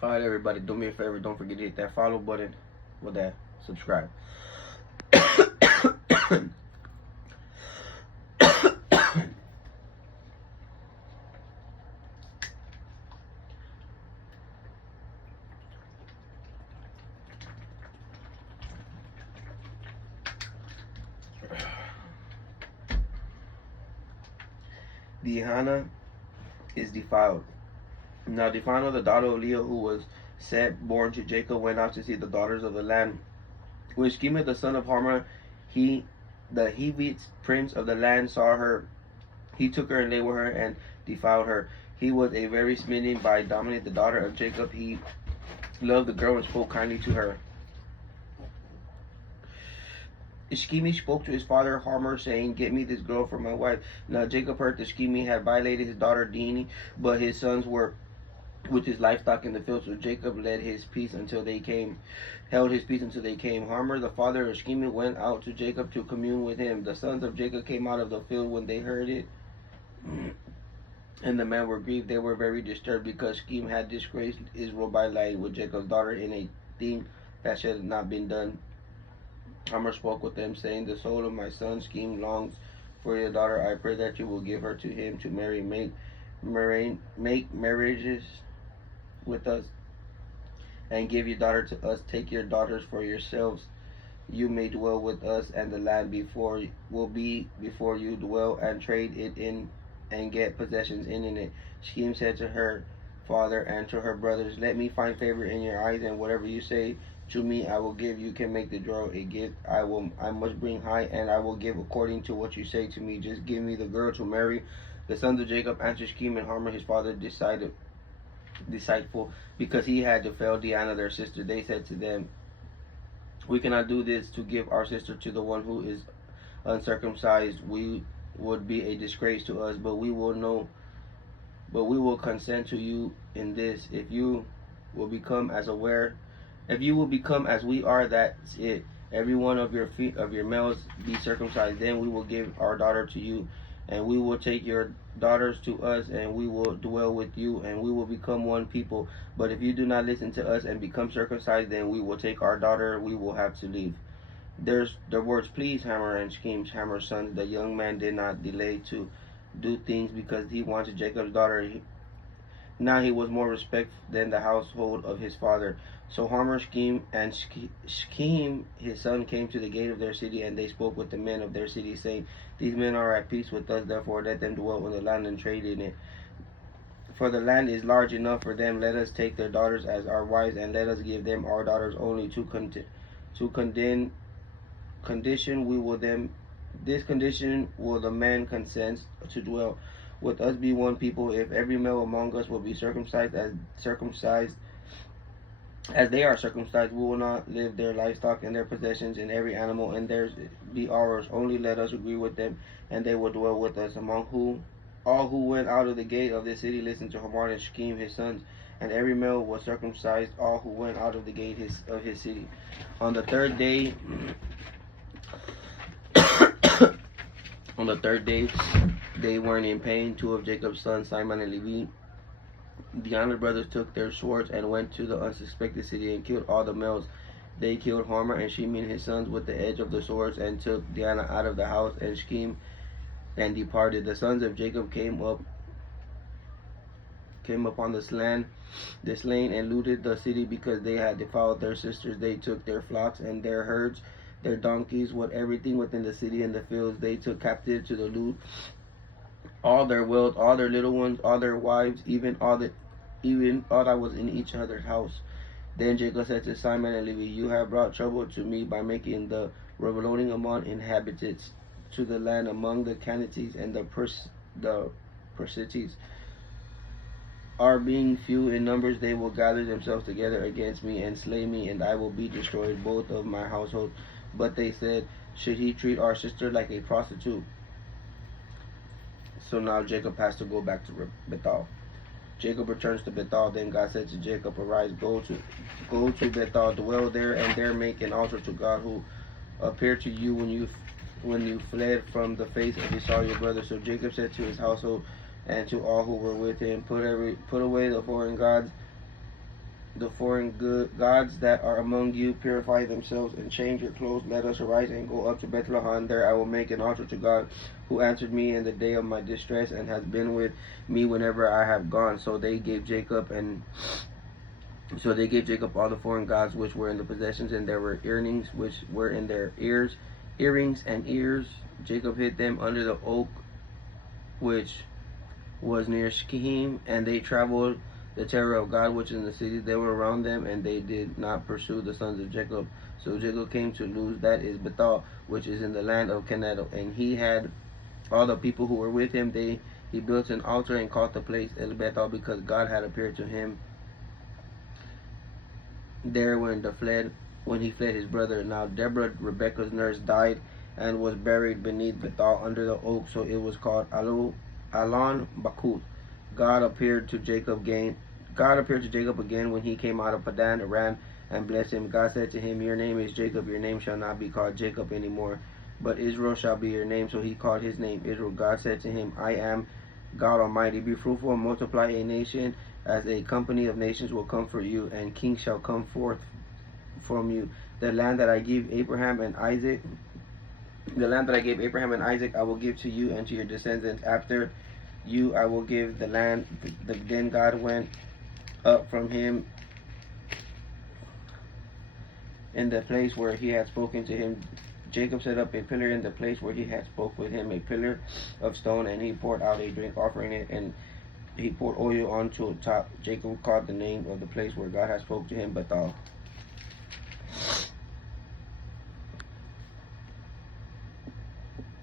Alright, everybody, do me a favor. Don't forget to hit that follow button. With that, subscribe. Dinah is defiled. Now Dinah, the daughter of Leah, who was Seth, born to Jacob, went out to see the daughters of the land. When Shechem, the son of Hamor, he, the Hivite prince of the land, saw her, he took her and lay with her and defiled her. He was a very smitten by Dinah, the daughter of Jacob. He loved the girl and spoke kindly to her. Shechem spoke to his father Hamor, saying, "Get me this girl for my wife." Now Jacob heard that Shechem had violated his daughter Dinah, but his sons were with his livestock in the field. So Jacob held his peace until they came. Hamor, the father of Shechem, went out to Jacob to commune with him. The sons of Jacob came out of the field when they heard it, and the men were grieved. They were very disturbed because Shechem had disgraced Israel by lying with Jacob's daughter in a thing that should have not been done. Hamor spoke with them, saying, "The soul of my son Shechem longs for your daughter. I pray that you will give her to him to marry. Make marriages with us, and give your daughter to us. Take your daughters for yourselves. You may dwell with us, and the land will be before you. Dwell and trade it in, and get possessions in it." Shechem said to her father and to her brothers, "Let me find favor in your eyes, and whatever you say to me I will give. You can make the girl a gift. I must bring high, and I will give according to what you say to me. Just give me the girl to marry." The sons of Jacob answered Shechem and Hamor his father deceitful, because he had defiled Dinah their sister. They said to them, "We cannot do this to give our sister to the one who is uncircumcised. We would be a disgrace to us, but we will consent to you in this. If you will become as we are, that's it. Every one of your males be circumcised. Then we will give our daughter to you, and we will take your daughters to us, and we will dwell with you, and we will become one people. But if you do not listen to us and become circumcised, then we will take our daughter. We will have to leave." The words pleased Hamor and Shechem, Hamor's sons. The young man did not delay to do things because he wanted Jacob's daughter. Now he was more respected than the household of his father. So Hamor, Shechem his son came to the gate of their city, and they spoke with the men of their city, saying, "These men are at peace with us, therefore let them dwell in the land and trade in it. For the land is large enough for them. Let us take their daughters as our wives, and let us give them our daughters only condition we will them this condition will the man consent to dwell with us, be one people. If every male among us will be circumcised as they are circumcised, we will not live their livestock and their possessions, and every animal and theirs be ours. Only let us agree with them, and they will dwell with us." All who went out of the gate of the city listened to Hamor and Shechem his sons, and every male was circumcised, all who went out of the gate of his city. On the third day, they weren't in pain. Two of Jacob's sons, Simon and Levi, the younger brothers, took their swords and went to the unsuspected city and killed all the males. They killed Hamor and Shechem and his sons with the edge of the swords, and took Dinah out of the house and Shechem and departed. The sons of Jacob came upon the slain and looted the city because they had defiled their sisters. They took their flocks and their herds, their donkeys, with everything within the city and the fields. They took captive to the loot all their wealth, all their little ones, all their wives, even all that was in each other's house. Then Jacob said to Simon and Levi, "You have brought trouble to me by making the revolting among inhabitants to the land among the Canaanites and the Perizzites are being few in numbers. They will gather themselves together against me and slay me, and I will be destroyed, both of my household." But they said, "Should he treat our sister like a prostitute?" So now Jacob has to go back to Bethel. Jacob returns to Bethel. Then God said to Jacob, "Arise, go to Bethel, dwell there, and there make an altar to God who appeared to you when you fled from the face of Esau your brother." So Jacob said to his household and to all who were with him, Put away the foreign gods the foreign gods that are among you, purify themselves and change your clothes. Let us arise and go up to Bethlehem. There I will make an altar to God, who answered me in the day of my distress and has been with me whenever I have gone. So they gave Jacob all the foreign gods which were in the possessions, and there were earrings which were in their earrings and ears. Jacob hid them under the oak which was near Shechem, and they traveled the terror of God which in the cities they were around them, and they did not pursue the sons of Jacob. So Jacob came to Luz, that is Bethel, which is in the land of Canaan, and he had all the people who were with him. He built an altar and called the place El Bethel, because God had appeared to him there when he fled his brother. Now Deborah, Rebekah's nurse, died and was buried beneath Bethel under the oak, so it was called Alon Bakuth. God appeared to Jacob again when he came out of Padan Aram and blessed him. God said to him, "Your name is Jacob. Your name shall not be called Jacob anymore, but Israel shall be your name." So he called his name Israel. God said to him, "I am God Almighty. Be fruitful and multiply. A nation as a company of nations will come for you, and kings shall come forth from you. The land that I gave Abraham and Isaac, I will give to you and to your descendants after you. I will give the land." Then God went up from him in the place where he had spoken to him. Jacob set up a pillar in the place where he had spoke with him, a pillar of stone, and he poured out a drink offering it, and he poured oil onto the top. Jacob called the name of the place where God had spoke to him Bethel.